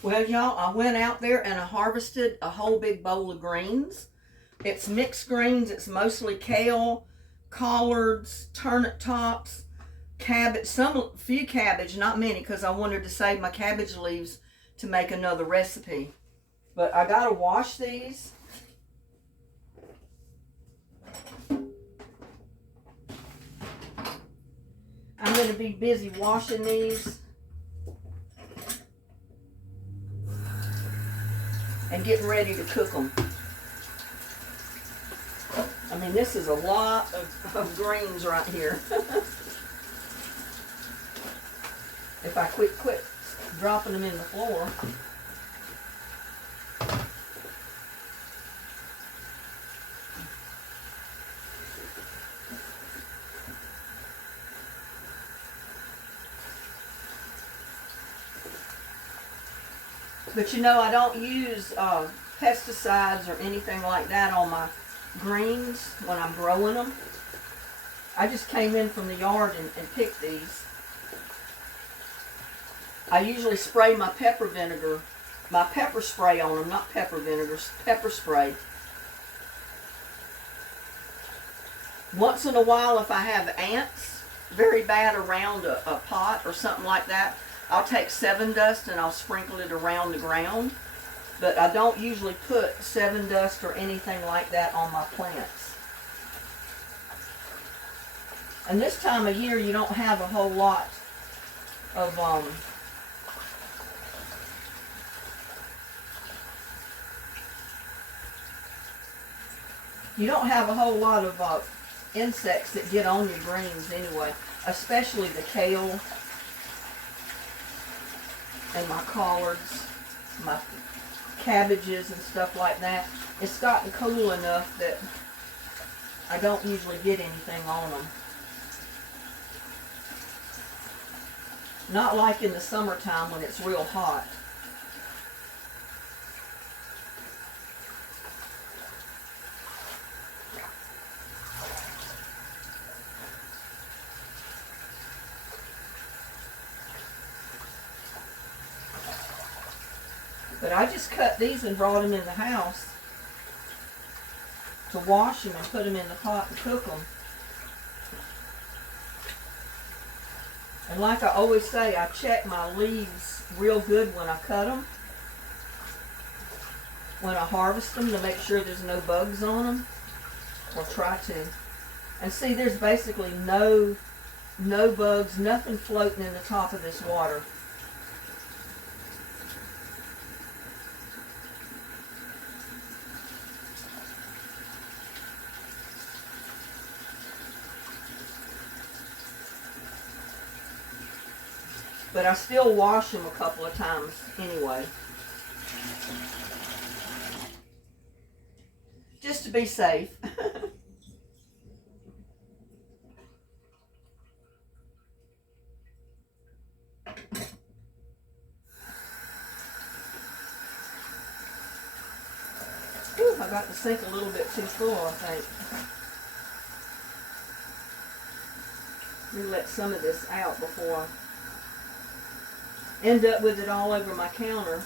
Well, y'all, I went out there and I harvested a whole big bowl of greens. It's mixed greens. It's mostly kale, collards, turnip tops, cabbage, some few cabbage, not many, because I wanted to save my cabbage leaves to make another recipe. But I gotta wash these. I'm gonna be busy washing these and getting ready to cook them. I mean, this is a lot of greens right here. If I quit dropping them in the floor. But you know, I don't use pesticides or anything like that on my greens when I'm growing them. I just came in from the yard and picked these. I usually spray my pepper spray on them, not pepper vinegar, pepper spray. Once in a while, if I have ants very bad around a pot or something like that, I'll take 7 Dust and I'll sprinkle it around the ground. But I don't usually put 7 Dust or anything like that on my plants. And this time of year, you don't have a whole lot of insects that get on your greens anyway, especially the kale and my collards, my cabbages and stuff like that. It's gotten cool enough that I don't usually get anything on them. Not like in the summertime when it's real hot. But I just cut these and brought them in the house to wash them and put them in the pot and cook them. And like I always say, I check my leaves real good when I cut them, when I harvest them, to make sure there's no bugs on them, or try to. And see, there's basically no bugs, nothing floating in the top of this water. But I still wash them a couple of times anyway. Just to be safe. Whew, I got the sink a little bit too full, I think. Let me let some of this out before I end up with it all over my counter.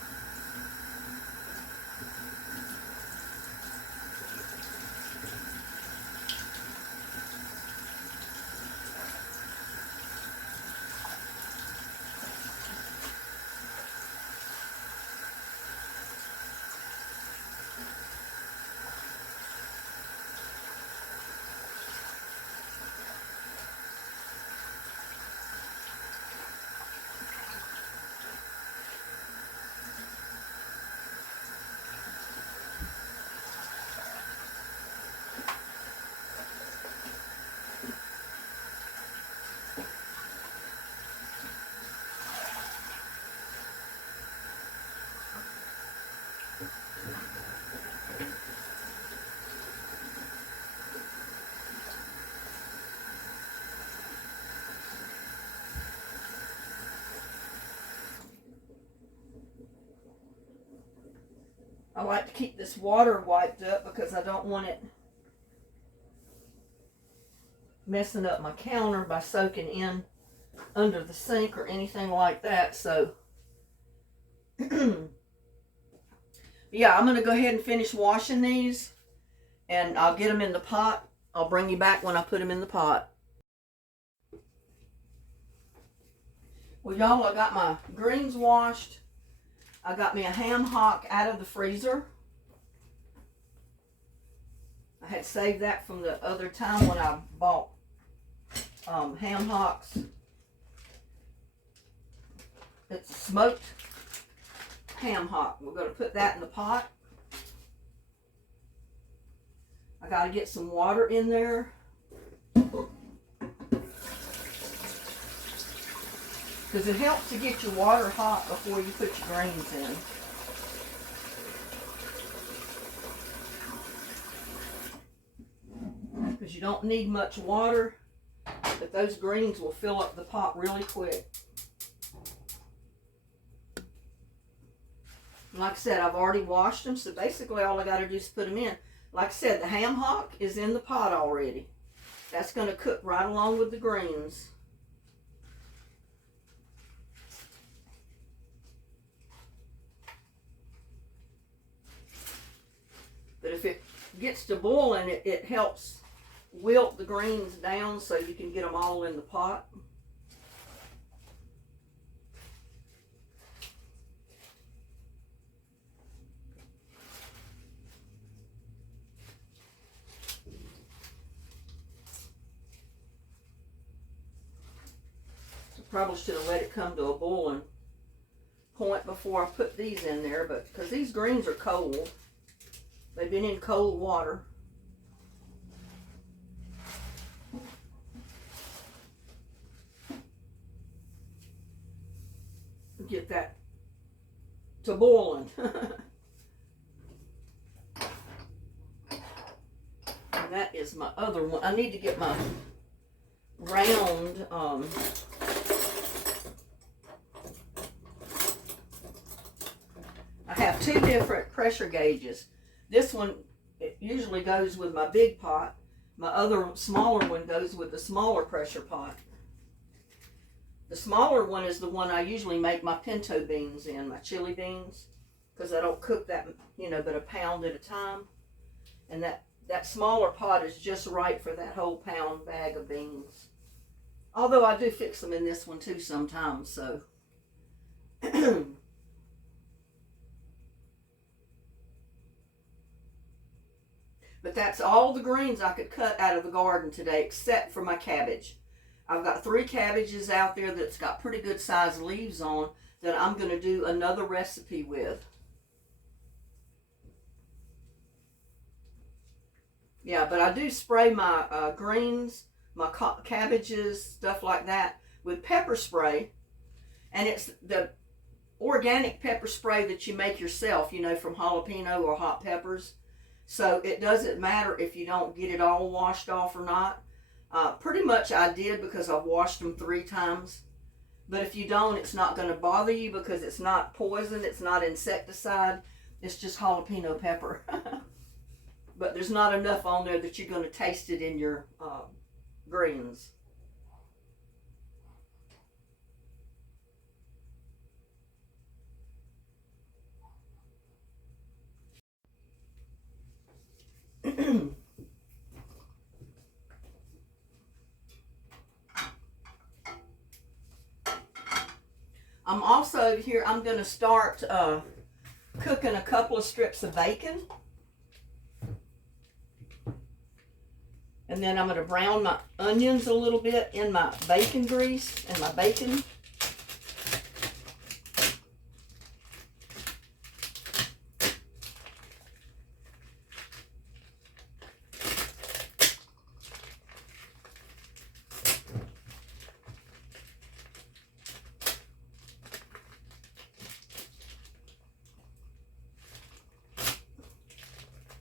I like to keep this water wiped up because I don't want it messing up my counter by soaking in under the sink or anything like that. So Yeah, I'm going to go ahead and finish washing these, and I'll get them in the pot. I'll bring you back when I put them in the pot. Well, y'all, I got my greens washed. I got me a ham hock out of the freezer. I had saved that from the other time when I bought ham hocks. It's a smoked ham hock. We're going to put that in the pot. I got to get some water in there. Because it helps to get your water hot before you put your greens in. Because you don't need much water, but those greens will fill up the pot really quick. Like I said, I've already washed them, so basically all I got to do is put them in. Like I said, the ham hock is in the pot already. That's going to cook right along with the greens. But if it gets to boiling, it helps wilt the greens down so you can get them all in the pot. Probably should have let it come to a boiling point before I put these in there, but because these greens are cold, they've been in cold water. Get that to boiling. And that is my other one. I need to get my round I have two different pressure gauges. This one, it usually goes with my big pot. My other smaller one goes with the smaller pressure pot. The smaller one is the one I usually make my pinto beans in, my chili beans, because I don't cook that, but a pound at a time. And that smaller pot is just right for that whole pound bag of beans. Although I do fix them in this one too sometimes, so. But that's all the greens I could cut out of the garden today, except for my cabbage. I've got 3 cabbages out there that's got pretty good sized leaves on that I'm going to do another recipe with. Yeah, but I do spray my greens, my cabbages, stuff like that with pepper spray. And it's the organic pepper spray that you make yourself, from jalapeno or hot peppers. So it doesn't matter if you don't get it all washed off or not. Pretty much I did because I've washed them 3 times. But if you don't, it's not going to bother you because it's not poison, it's not insecticide, it's just jalapeno pepper. But there's not enough on there that you're going to taste it in your greens. I'm also here, I'm going to start cooking a couple of strips of bacon. And then I'm going to brown my onions a little bit in my bacon grease and my bacon.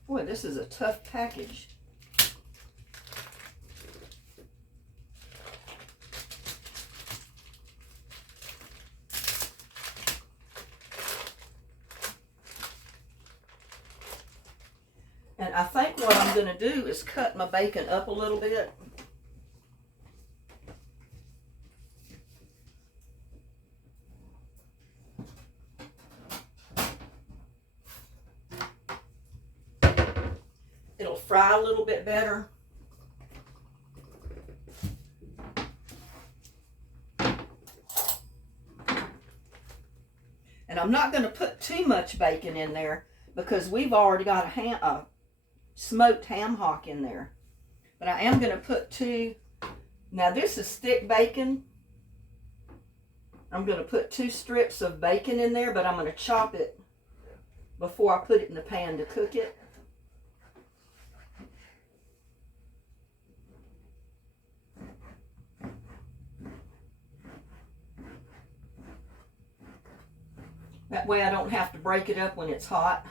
Boy, this is a tough package. And I think what I'm going to do is cut my bacon up a little bit. It'll fry a little bit better. And I'm not going to put too much bacon in there because we've already got a smoked ham hock in there. But I am going to put 2. Now this is thick bacon. I'm going to put 2 strips of bacon in there, but I'm going to chop it before I put it in the pan to cook it. That way I don't have to break it up when it's hot.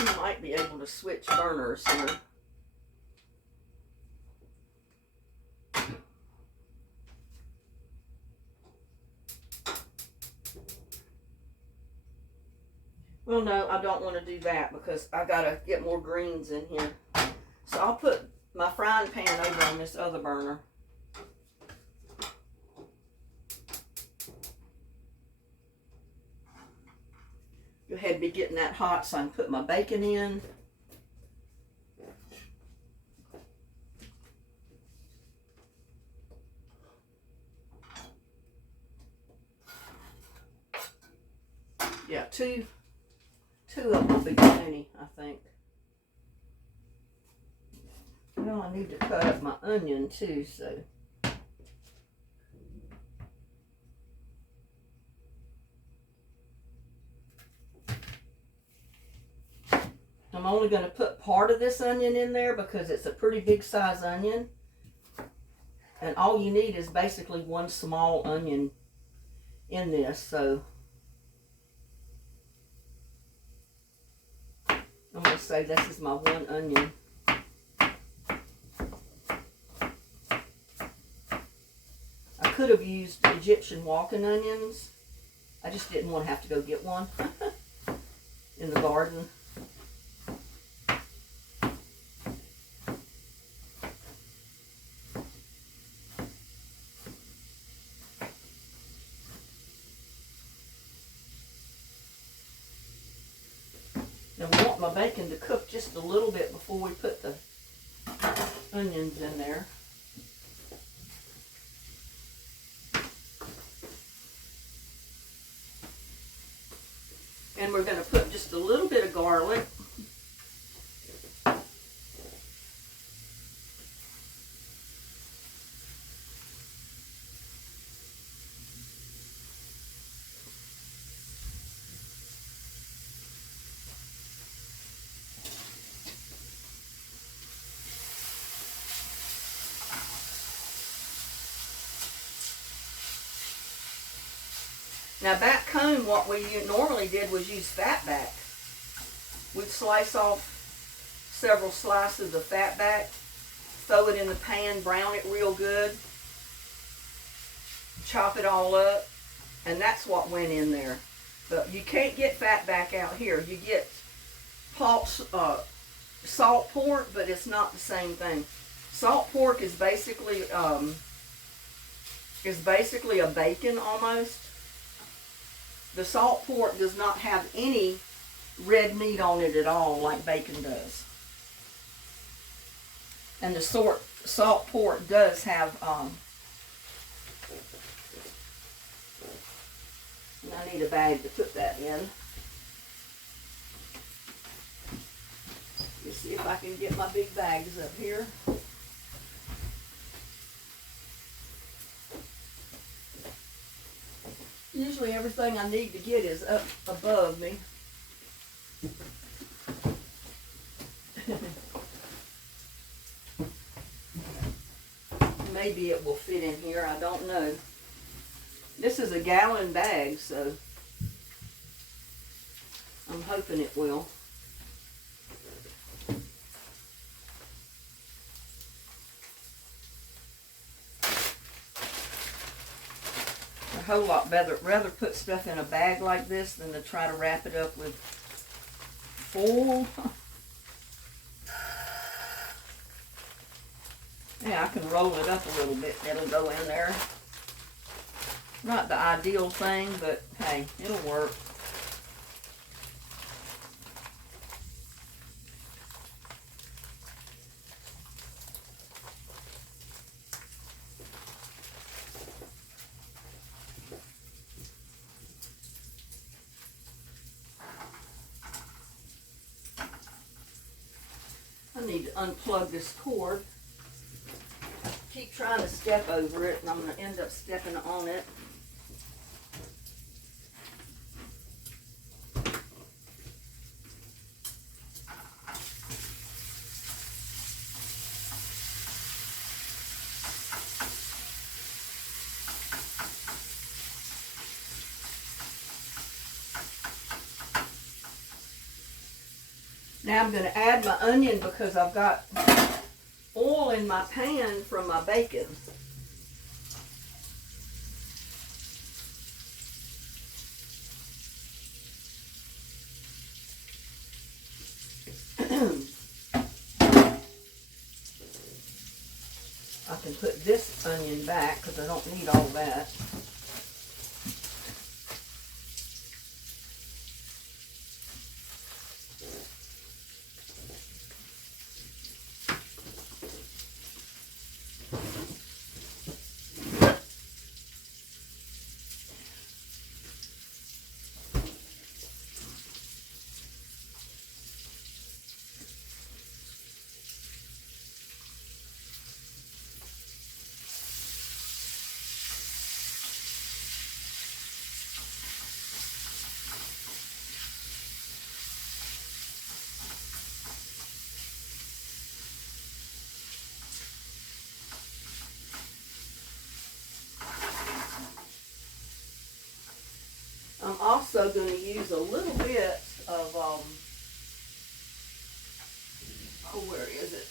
You might be able to switch burners here. Well, no, I don't want to do that because I gotta get more greens in here. So I'll put my frying pan over on this other burner. Go ahead and be getting that hot so I can put my bacon in. Yeah, two of them will be plenty, I think. Well, I need to cut up my onion too, so. I'm only going to put part of this onion in there because it's a pretty big size onion. And all you need is basically 1 small onion in this, so. I'm going to say this is my 1 onion. I could have used Egyptian walking onions. I just didn't want to have to go get one in the garden. Now we want my bacon to cook just a little bit before we put the onions in there. And we're going to put just a little bit of garlic. Now back home, what we normally did was use fat back. We'd slice off several slices of fat back, throw it in the pan, brown it real good, chop it all up, and that's what went in there. But you can't get fat back out here. You get salt pork, but it's not the same thing. Salt pork is basically a bacon almost. The salt pork does not have any red meat on it at all like bacon does. And the salt pork does have, I need a bag to put that in. Let's see if I can get my big bags up here. Usually everything I need to get is up above me. Maybe it will fit in here, I don't know. This is a gallon bag, so I'm hoping it will. whole lot rather put stuff in a bag like this than to try to wrap it up with foil. Yeah, I can roll it up a little bit. It'll go in there. Not the ideal thing, but hey, it'll work. I need to unplug this cord. Keep trying to step over it, and I'm going to end up stepping on it. Now I'm going to add my onion because I've got oil in my pan from my bacon. I can put this onion back because I don't need all that. I'm also going to use a little bit of, where is it?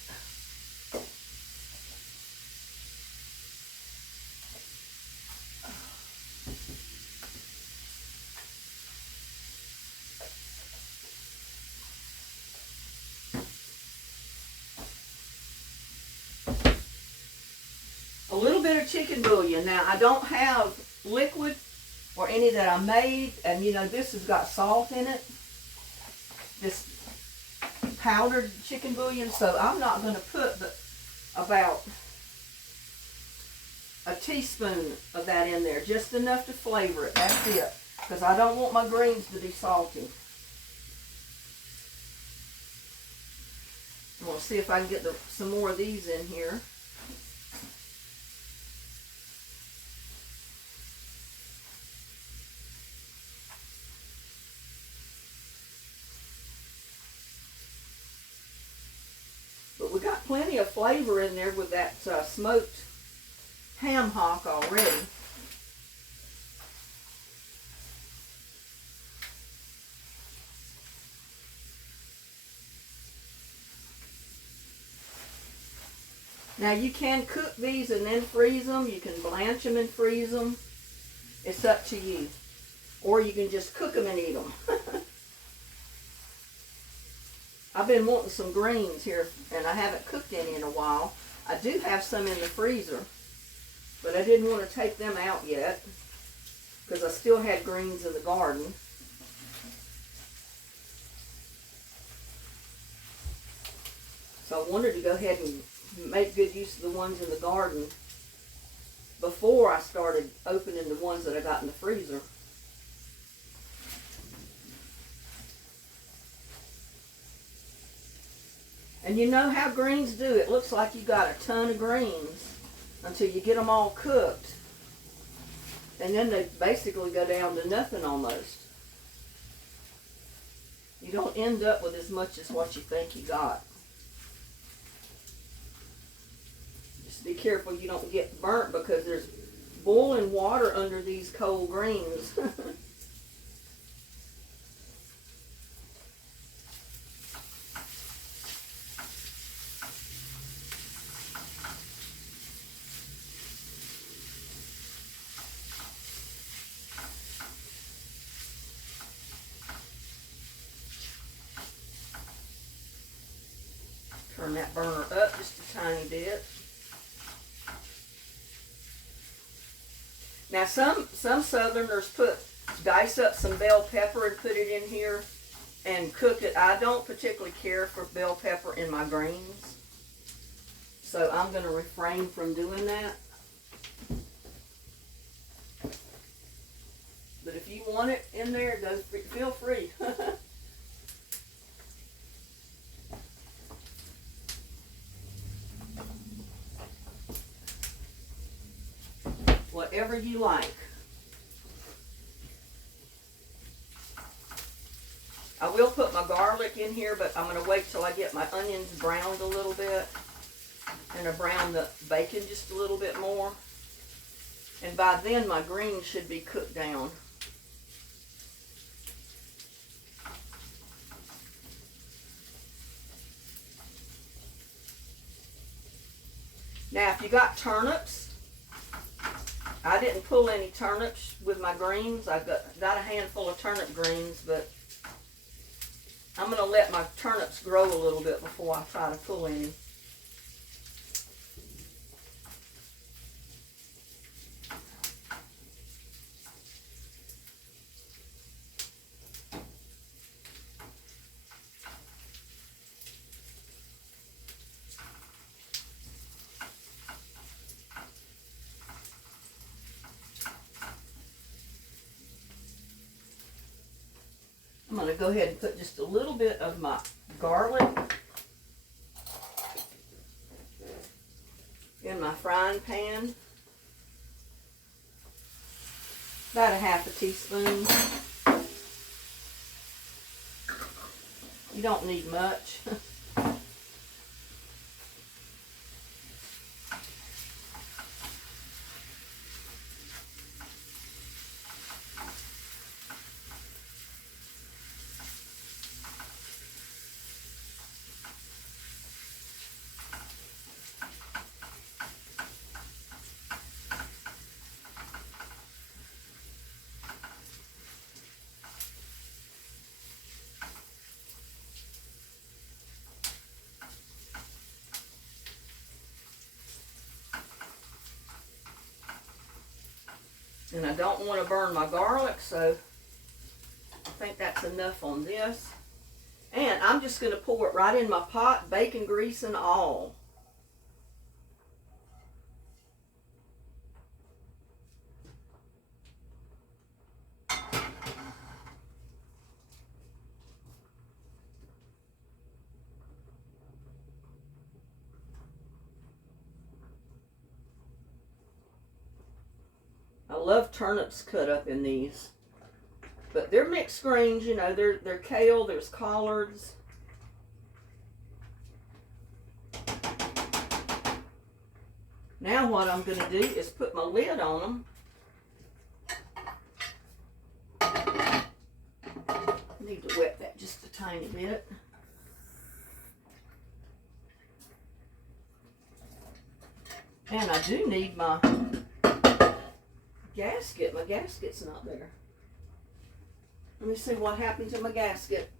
A little bit of chicken bouillon. Now, I don't have liquid or any that I made, and you know, this has got salt in it, this powdered chicken bouillon, so I'm not going to put about a teaspoon of that in there, just enough to flavor it. That's it, because I don't want my greens to be salty. I'm going to see if I can get some more of these in here. We got plenty of flavor in there with that smoked ham hock already. Now you can cook these and then freeze them. You can blanch them and freeze them. It's up to you. Or you can just cook them and eat them. I've been wanting some greens here, and I haven't cooked any in a while. I do have some in the freezer, but I didn't want to take them out yet because I still had greens in the garden. So I wanted to go ahead and make good use of the ones in the garden before I started opening the ones that I got in the freezer. And you know how greens do. It looks like you got a ton of greens until you get them all cooked. And then they basically go down to nothing almost. You don't end up with as much as what you think you got. Just be careful you don't get burnt because there's boiling water under these cold greens. Turn that burner up just a tiny bit. Now some Southerners dice up some bell pepper and put it in here and cook it. I don't particularly care for bell pepper in my greens, so I'm going to refrain from doing that. But if you want it in there, feel free. Whatever you like. I will put my garlic in here, but I'm going to wait till I get my onions browned a little bit and to brown the bacon just a little bit more. And by then my greens should be cooked down. Now if you got turnips, I didn't pull any turnips with my greens. I've got a handful of turnip greens, but I'm going to let my turnips grow a little bit before I try to pull any. I'm going to go ahead and put just a little bit of my garlic in my frying pan. About a half a teaspoon. You don't need much. And I don't want to burn my garlic, so I think that's enough on this. And I'm just going to pour it right in my pot, bacon grease and all. I love turnips cut up in these. But they're mixed greens, you know, they're kale, there's collards. Now what I'm going to do is put my lid on them. I need to wet that just a tiny bit. And I do need my gasket. My gasket's not there. Let me see what happened to my gasket.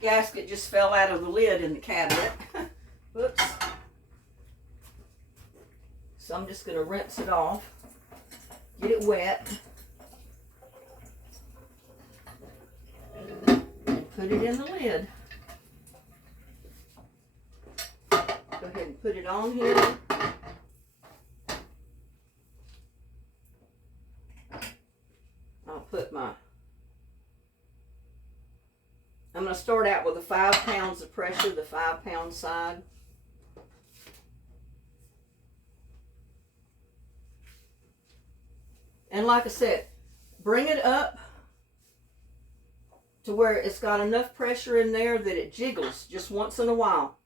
Gasket just fell out of the lid in the cabinet. Whoops. So I'm just going to rinse it off, get it wet, and put it in the lid. Go ahead and put it on here. I'll put my I'm going to start out with the 5 pounds of pressure, the 5-pound side. And like I said, bring it up to where it's got enough pressure in there that it jiggles just once in a while.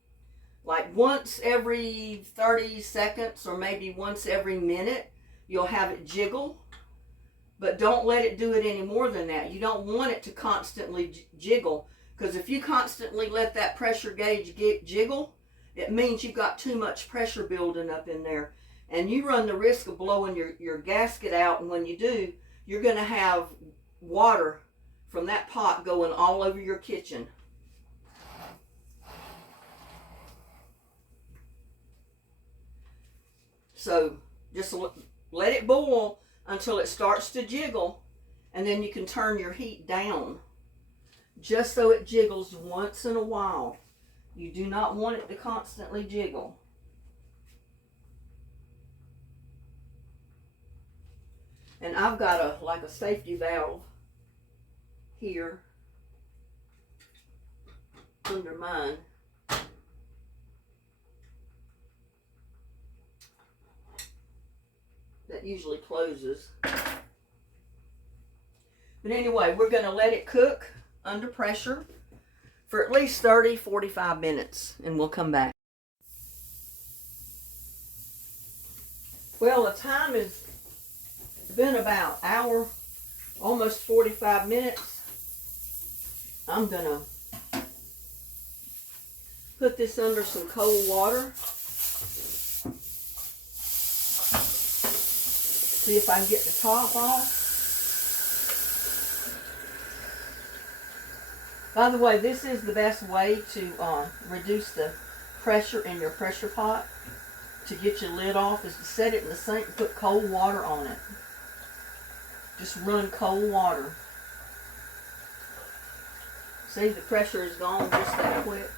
Like once every 30 seconds or maybe once every minute, you'll have it jiggle. But don't let it do it any more than that. You don't want it to constantly jiggle, because if you constantly let that pressure gauge jiggle, it means you've got too much pressure building up in there. And you run the risk of blowing your gasket out, and when you do, you're going to have water from that pot going all over your kitchen. So just let it boil until it starts to jiggle, and then you can turn your heat down just so it jiggles once in a while. You do not want it to constantly jiggle. And I've got like a safety valve here under mine. That usually closes. But anyway, we're going to let it cook under pressure for at least 30-45 minutes, and we'll come back. Well, the time has been about an hour, almost 45 minutes. I'm going to put this under some cold water. See if I can get the top off. By the way, this is the best way to reduce the pressure in your pressure pot to get your lid off, is to set it in the sink and put cold water on it. Just run cold water. See, the pressure is gone just that quick.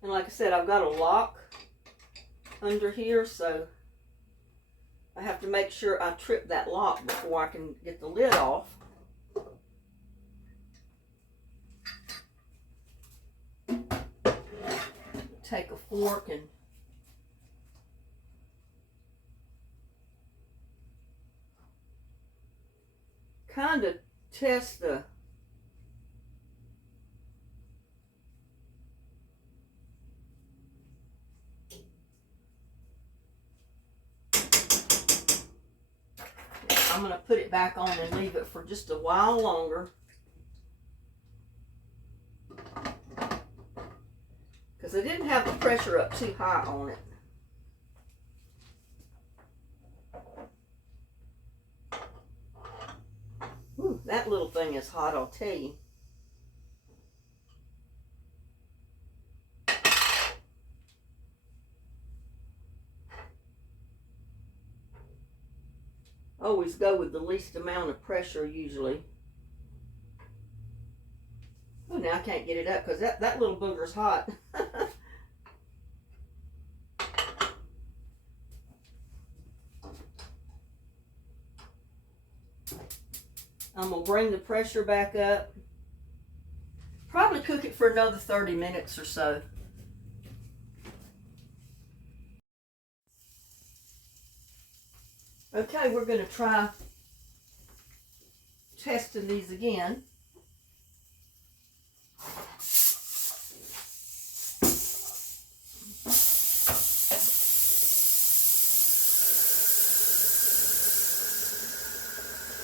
And like I said, I've got a lock under here, so I have to make sure I trip that lock before I can get the lid off. Take a fork and kind of test the I'm going to put it back on and leave it for just a while longer, because I didn't have the pressure up too high on it. Ooh, that little thing is hot, I'll tell you. Always go with the least amount of pressure usually. Oh, now I can't get it up because that little booger's hot. I'm going to bring the pressure back up. Probably cook it for another 30 minutes or so. Okay, we're going to try testing these again.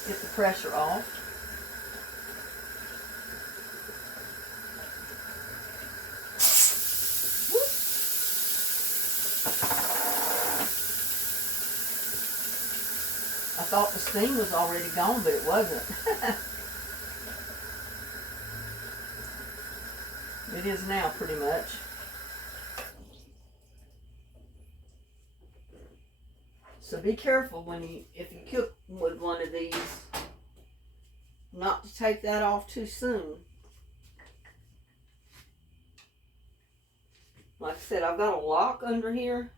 Get the pressure off. I thought the steam was already gone, but it wasn't. It is now, pretty much. So be careful if you cook with one of these, not to take that off too soon. Like I said, I've got a lock under here,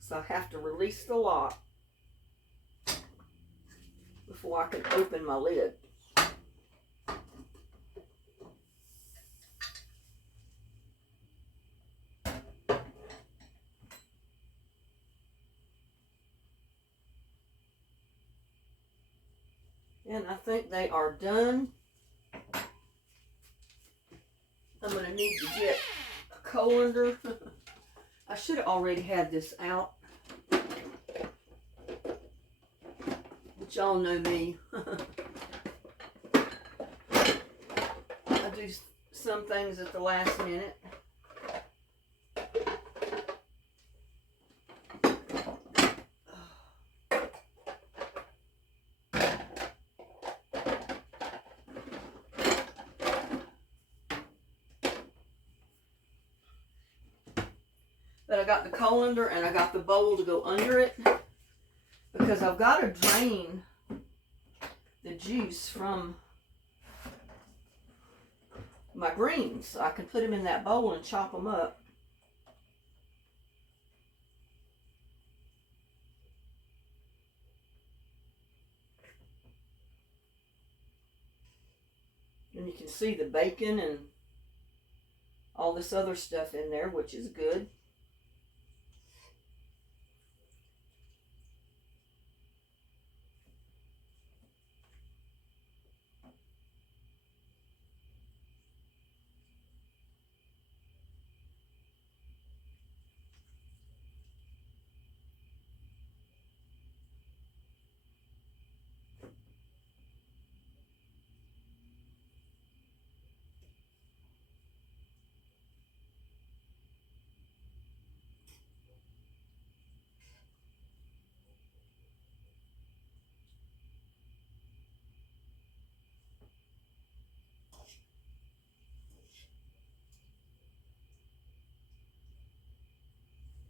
so I have to release the lock before I can open my lid. And I think they are done. I'm going to need to get a colander. I should have already had this out. But y'all know me. I do some things at the last minute. But I got the colander and I got the bowl to go under it because I've got to drain the juice from my greens so I can put them in that bowl and chop them up. And you can see the bacon and all this other stuff in there, which is good.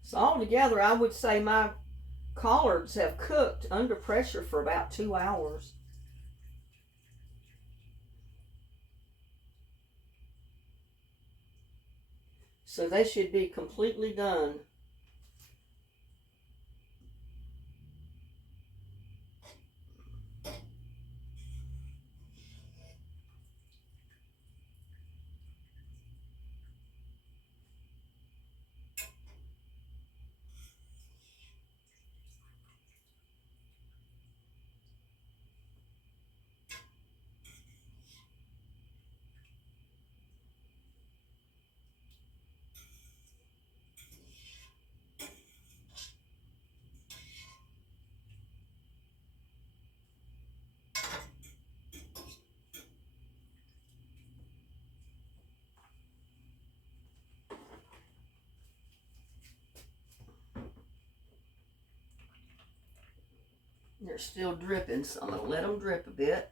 So altogether, I would say my collards have cooked under pressure for about 2 hours. So they should be completely done. They're still dripping, so I'm going to let them drip a bit.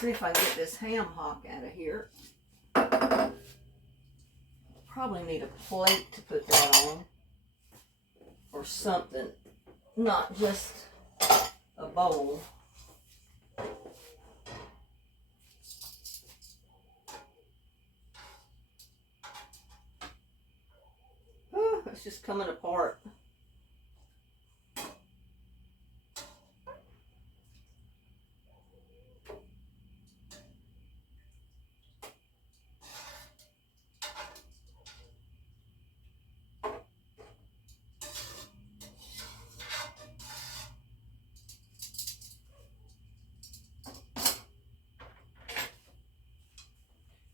See if I can get this ham hock out of here. Probably need a plate to put that on. Or something. Not just a bowl. It's just coming apart.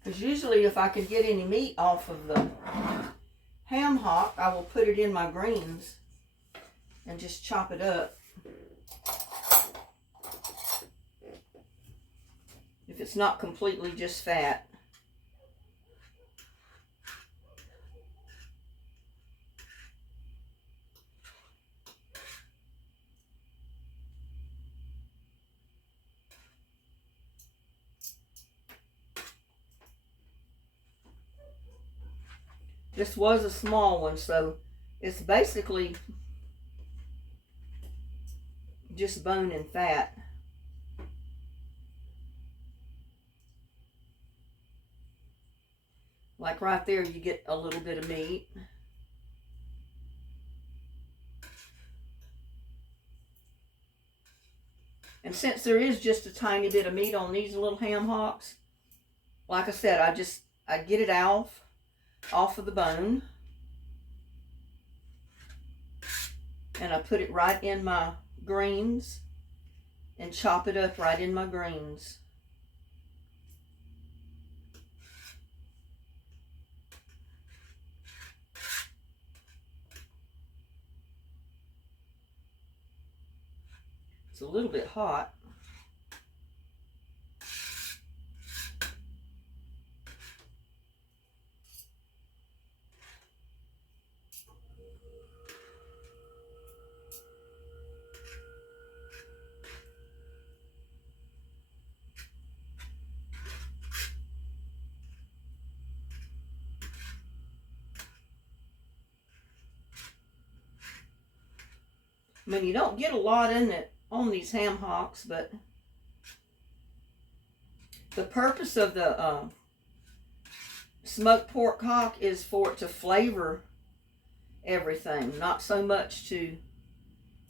Because usually if I could get any meat off of the ham hock, I will put it in my greens and just chop it up. If it's not completely just fat. This was a small one, so it's basically just bone and fat. Like right there, you get a little bit of meat. And since there is just a tiny bit of meat on these little ham hocks, like I said, I get it off of the bone. And I put it right in my greens and chop it up right in my greens. It's a little bit hot. I mean, you don't get a lot in it on these ham hocks, but the purpose of the smoked pork hock is for it to flavor everything, not so much to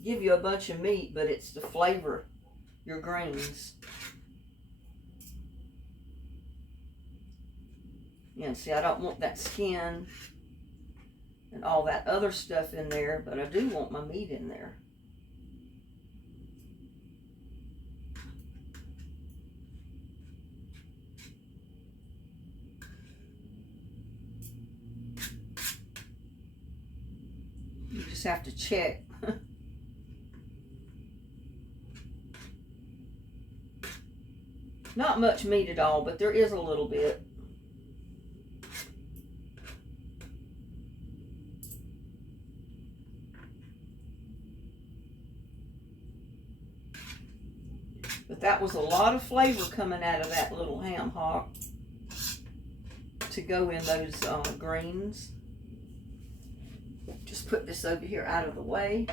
give you a bunch of meat, but it's to flavor your greens. Yeah, see, I don't want that skin and all that other stuff in there, but I do want my meat in there. You just have to check. Not much meat at all, but there is a little bit. But that was a lot of flavor coming out of that little ham hock to go in those greens. Just put this over here out of the way.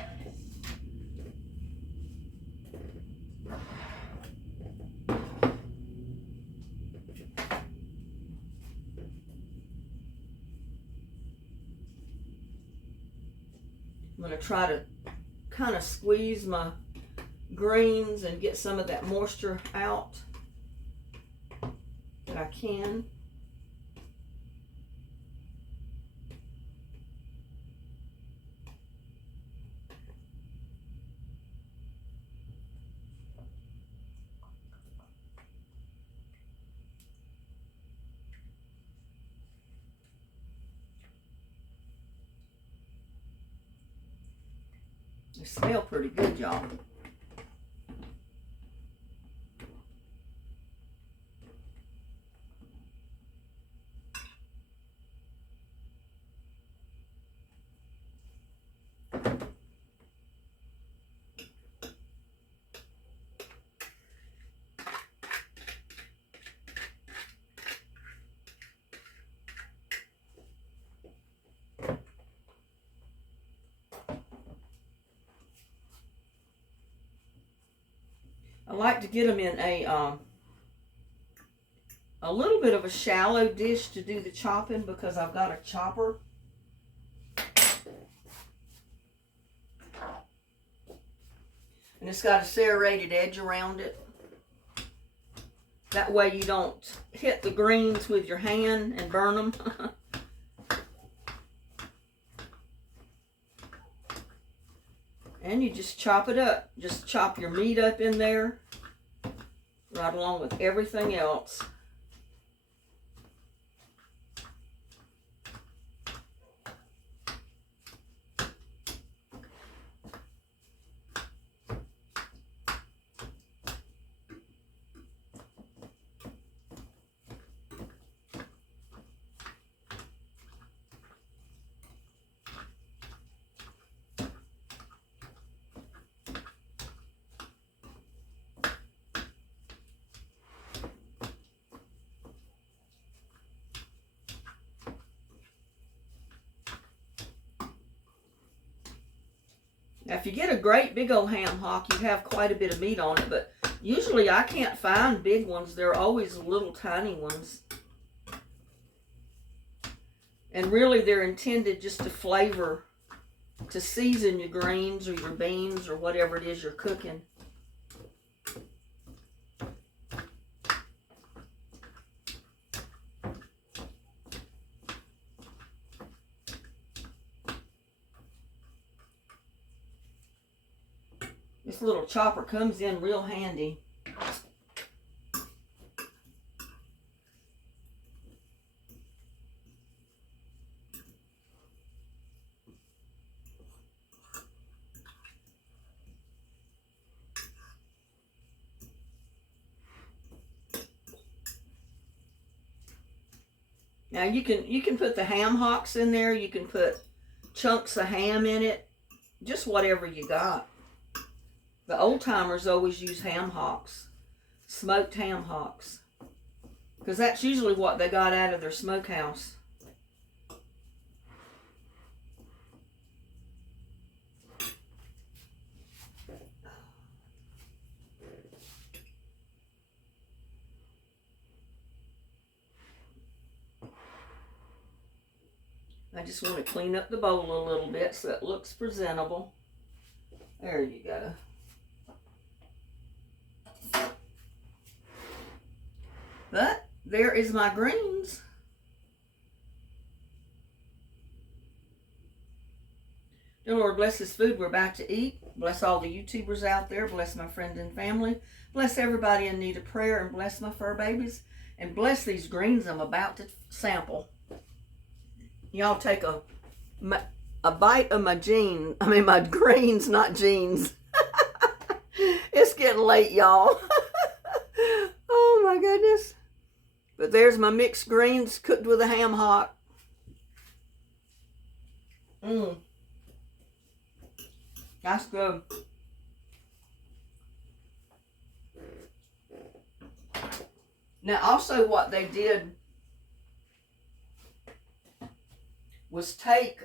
I'm going to try to kind of squeeze my greens and get some of that moisture out that I can. They smell pretty good, y'all. I like to get them in a little bit of a shallow dish to do the chopping because I've got a chopper. And it's got a serrated edge around it. That way you don't hit the greens with your hand and burn them. And you just chop it up. Just chop your meat up in there, right along with everything else. Now, if you get a great big old ham hock, you have quite a bit of meat on it, but usually I can't find big ones. They're always little tiny ones. And really they're intended just to flavor, to season your greens or your beans or whatever it is you're cooking. This little chopper comes in real handy. Now you can put the ham hocks in there. You can put chunks of ham in it. Just whatever you got. The old timers always use ham hocks. Smoked ham hocks. Because that's usually what they got out of their smokehouse. I just want to clean up the bowl a little bit so it looks presentable. There you go. But there is my greens. Dear Lord, bless this food we're about to eat. Bless all the YouTubers out there. Bless my friends and family. Bless everybody in need of prayer. And bless my fur babies. And bless these greens I'm about to sample. Y'all take a bite of my my greens, not jeans. It's getting late, y'all. Oh my goodness. But there's my mixed greens cooked with a ham hock. That's good. Now also what they did was take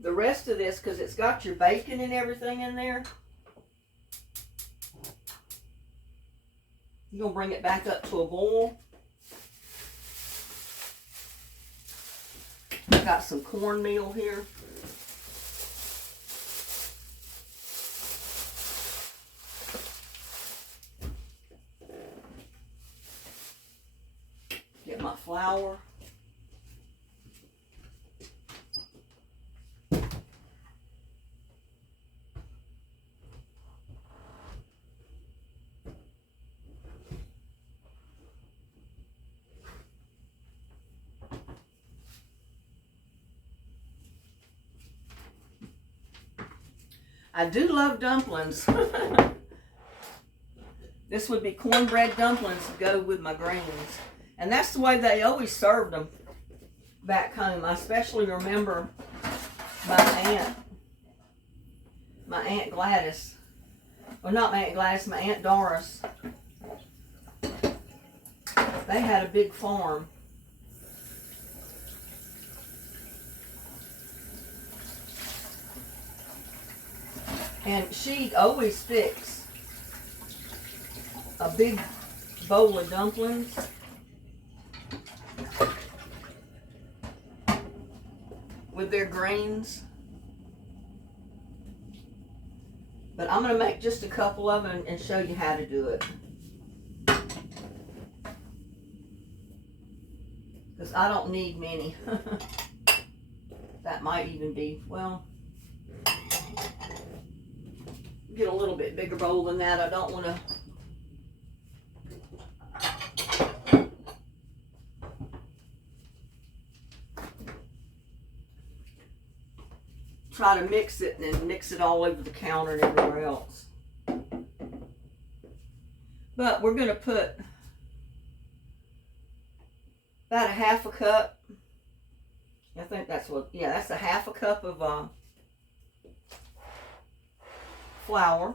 the rest of this, because it's got your bacon and everything in there. You're going to bring it back up to a boil. I got some cornmeal here. Get my flour. I do love dumplings. This would be cornbread dumplings to go with my greens. And that's the way they always served them back home. I especially remember my Aunt Gladys. Well, not my Aunt Gladys, my Aunt Doris. They had a big farm. And she'd always fix a big bowl of dumplings with their greens. But I'm going to make just a couple of them and show you how to do it. Because I don't need many. That might even be, well, get a little bit bigger bowl than that. I don't want to try to mix it and then mix it all over the counter and everywhere else. But we're going to put about a half a cup. I think that's what, yeah, that's a half a cup of flour.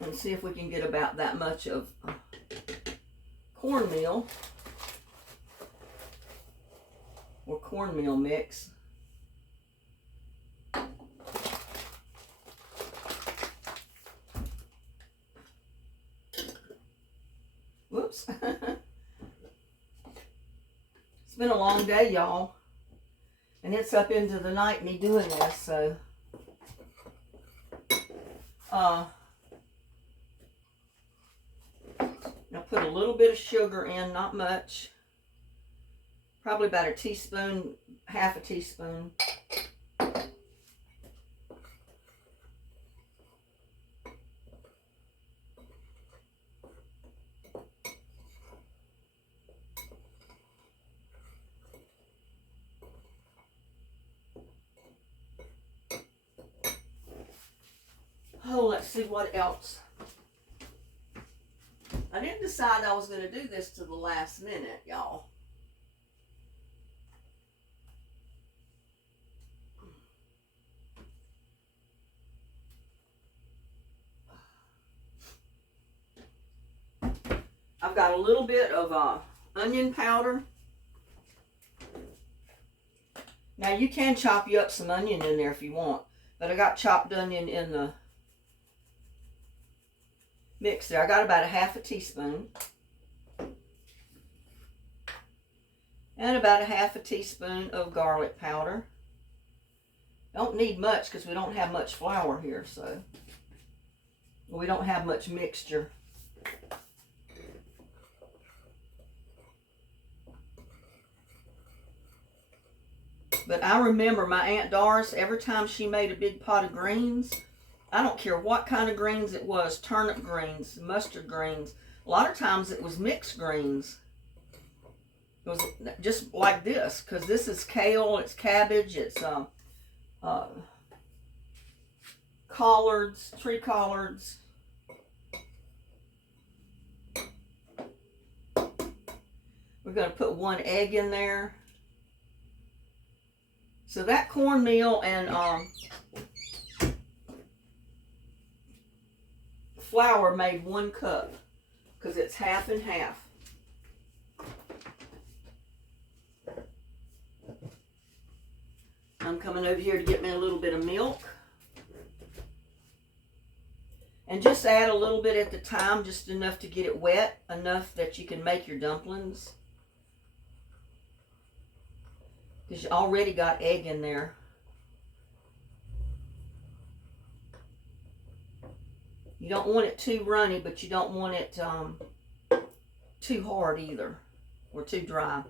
And see if we can get about that much of cornmeal or cornmeal mix. Whoops. It's been a long day, y'all. And it's up into the night me doing this, so now put a little bit of sugar in, not much. Probably about a teaspoon, half a teaspoon. Oh, let's see what else. I didn't decide I was going to do this to the last minute, y'all. I've got a little bit of onion powder. Now you can chop you up some onion in there if you want, but I got chopped onion in the mix there. I got about a half a teaspoon. And about a half a teaspoon of garlic powder. Don't need much because we don't have much flour here, so we don't have much mixture. But I remember my Aunt Doris, every time she made a big pot of greens, I don't care what kind of greens it was, turnip greens, mustard greens, a lot of times it was mixed greens. It was just like this, because this is kale, it's cabbage, it's collards, tree collards. We're going to put 1 egg in there. So that cornmeal and flour made 1 cup, because it's half and half. I'm coming over here to get me a little bit of milk. And just add a little bit at the time, just enough to get it wet, enough that you can make your dumplings. Because you already got egg in there. You don't want it too runny, but you don't want it too hard either, or too dry.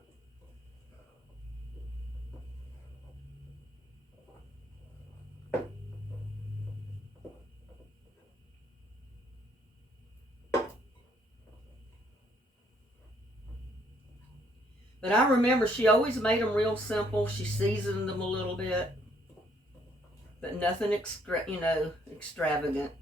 But I remember she always made them real simple. She seasoned them a little bit, but nothing extravagant.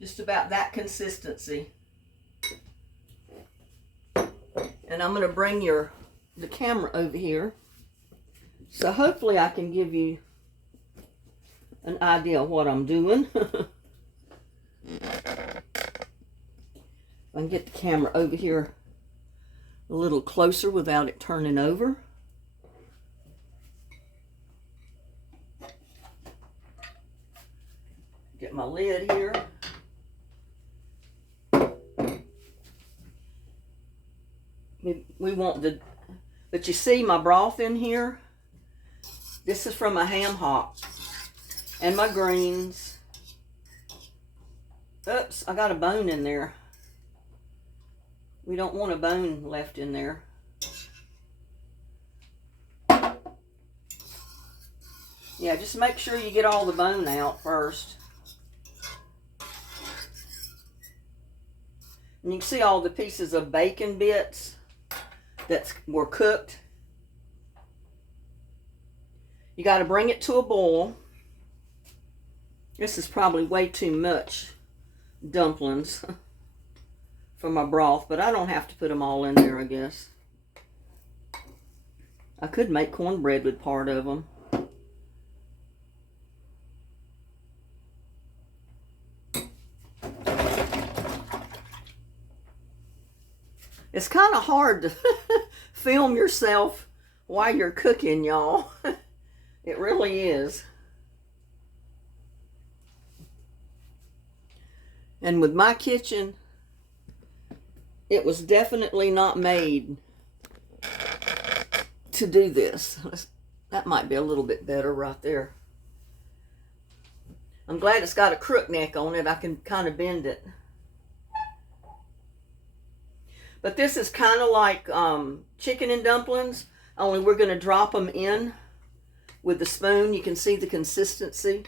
Just about that consistency. And I'm going to bring the camera over here. So hopefully I can give you an idea of what I'm doing. I can get the camera over here a little closer without it turning over. Get my lid here. We want but you see my broth in here? This is from a ham hock. And my greens. Oops, I got a bone in there. We don't want a bone left in there. Yeah, just make sure you get all the bone out first. And you can see all the pieces of bacon bits that were cooked. You got to bring it to a boil. This is probably way too much dumplings for my broth, but I don't have to put them all in there, I guess. I could make cornbread with part of them. It's kind of hard to film yourself while you're cooking, y'all. It really is. And with my kitchen, it was definitely not made to do this. That might be a little bit better right there. I'm glad it's got a crook neck on it. I can kind of bend it. But this is kind of like chicken and dumplings, only we're going to drop them in with the spoon. You can see the consistency.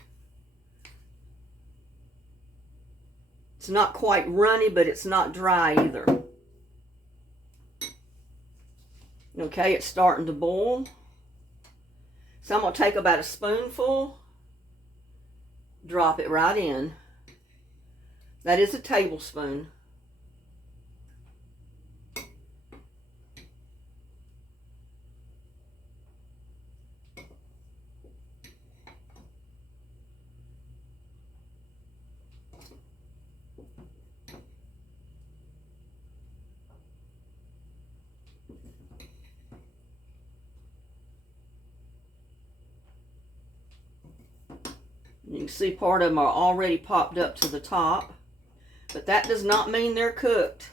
It's not quite runny, but it's not dry either. Okay, it's starting to boil. So I'm going to take about a spoonful, drop it right in. That is a tablespoon. You can see part of them are already popped up to the top, but that does not mean they're cooked.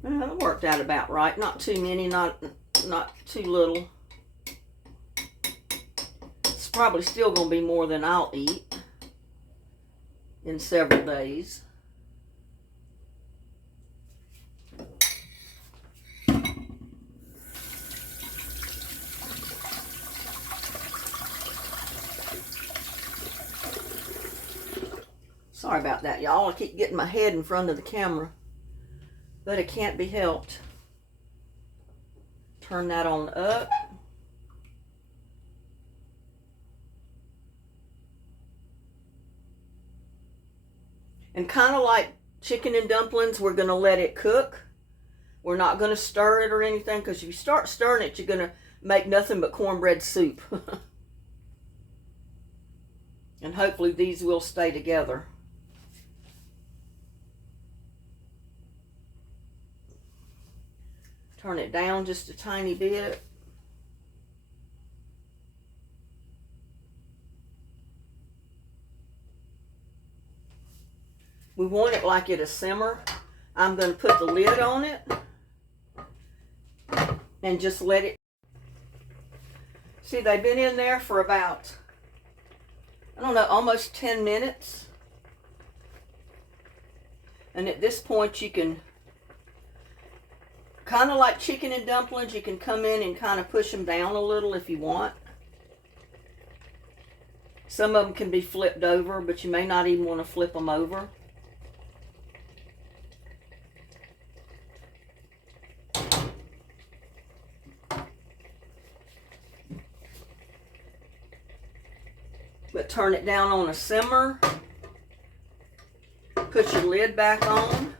Well, that worked out about right. Not too many, not too little. It's probably still going to be more than I'll eat in several days. Sorry about that, y'all. I keep getting my head in front of the camera, but it can't be helped. Turn that on up. And kind of like chicken and dumplings, we're going to let it cook. We're not going to stir it or anything, because if you start stirring it, you're going to make nothing but cornbread soup. And hopefully these will stay together. Turn it down just a tiny bit. We want it like it a simmer. I'm going to put the lid on it and just let it. See, they've been in there for about, I don't know, almost 10 minutes. And at this point you can, kind of like chicken and dumplings, you can come in and kind of push them down a little if you want. Some of them can be flipped over, but you may not even want to flip them over. But turn it down on a simmer. Put your lid back on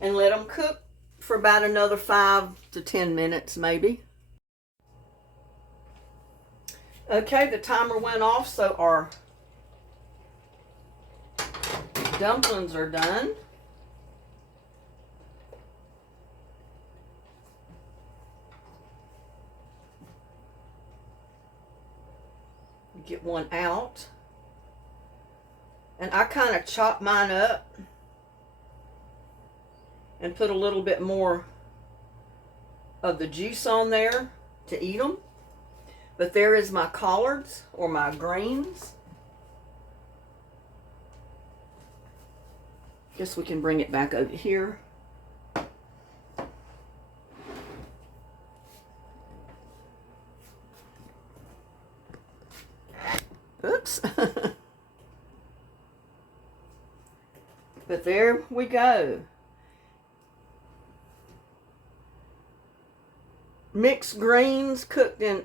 and let them cook for about another 5 to 10 minutes maybe. Okay, the timer went off, so our dumplings are done. Get one out. And I kind of chop mine up and put a little bit more of the juice on there to eat them. But there is my collards or my greens. Guess we can bring it back over here. Oops. But there we go. mixed greens cooked in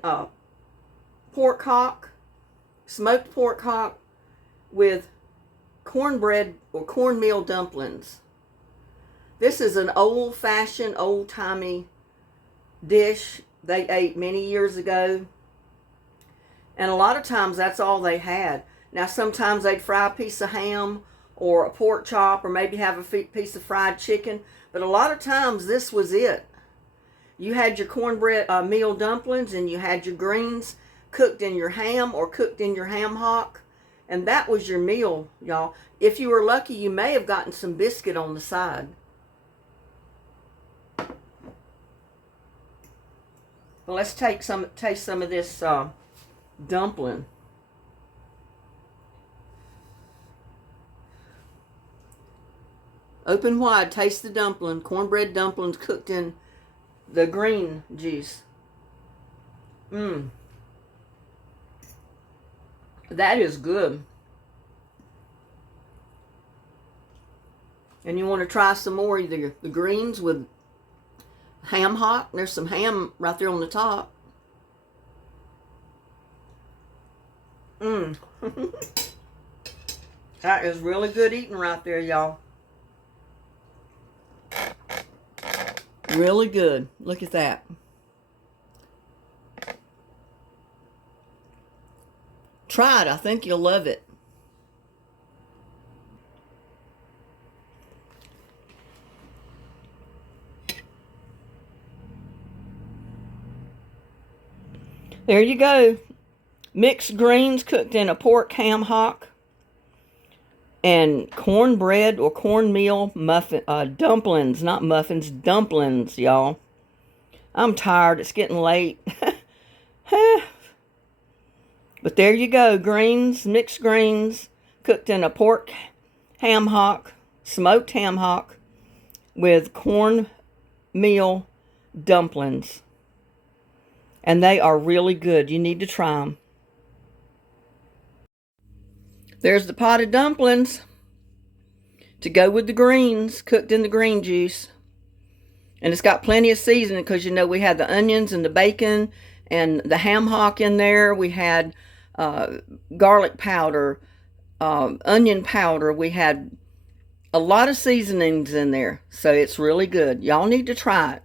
pork hock, smoked pork hock with cornbread or cornmeal dumplings. This is an old-fashioned, old-timey dish they ate many years ago. And a lot of times that's all they had. Now sometimes they'd fry a piece of ham or a pork chop or maybe have a piece of fried chicken. But a lot of times this was it. You had your cornbread meal dumplings and you had your greens cooked in your ham or cooked in your ham hock. And that was your meal, y'all. If you were lucky, you may have gotten some biscuit on the side. Well, let's taste some of this dumpling. Open wide, taste the dumpling. Cornbread dumplings cooked in the green juice. That is good. And you want to try some more, either the greens with ham hock. There's some ham right there on the top. That is really good eating right there, y'all. Really good. Look at that. Try it. I think you'll love it. There you go. Mixed greens cooked in a pork ham hock and cornbread or cornmeal dumplings, not muffins, dumplings, y'all. I'm tired. It's getting late. But there you go. Greens, mixed greens cooked in a pork ham hock, smoked ham hock with cornmeal dumplings. And they are really good. You need to try them. There's the pot of dumplings to go with the greens, cooked in the green juice. And it's got plenty of seasoning because, you know, we had the onions and the bacon and the ham hock in there. We had garlic powder, onion powder. We had a lot of seasonings in there. So it's really good. Y'all need to try it.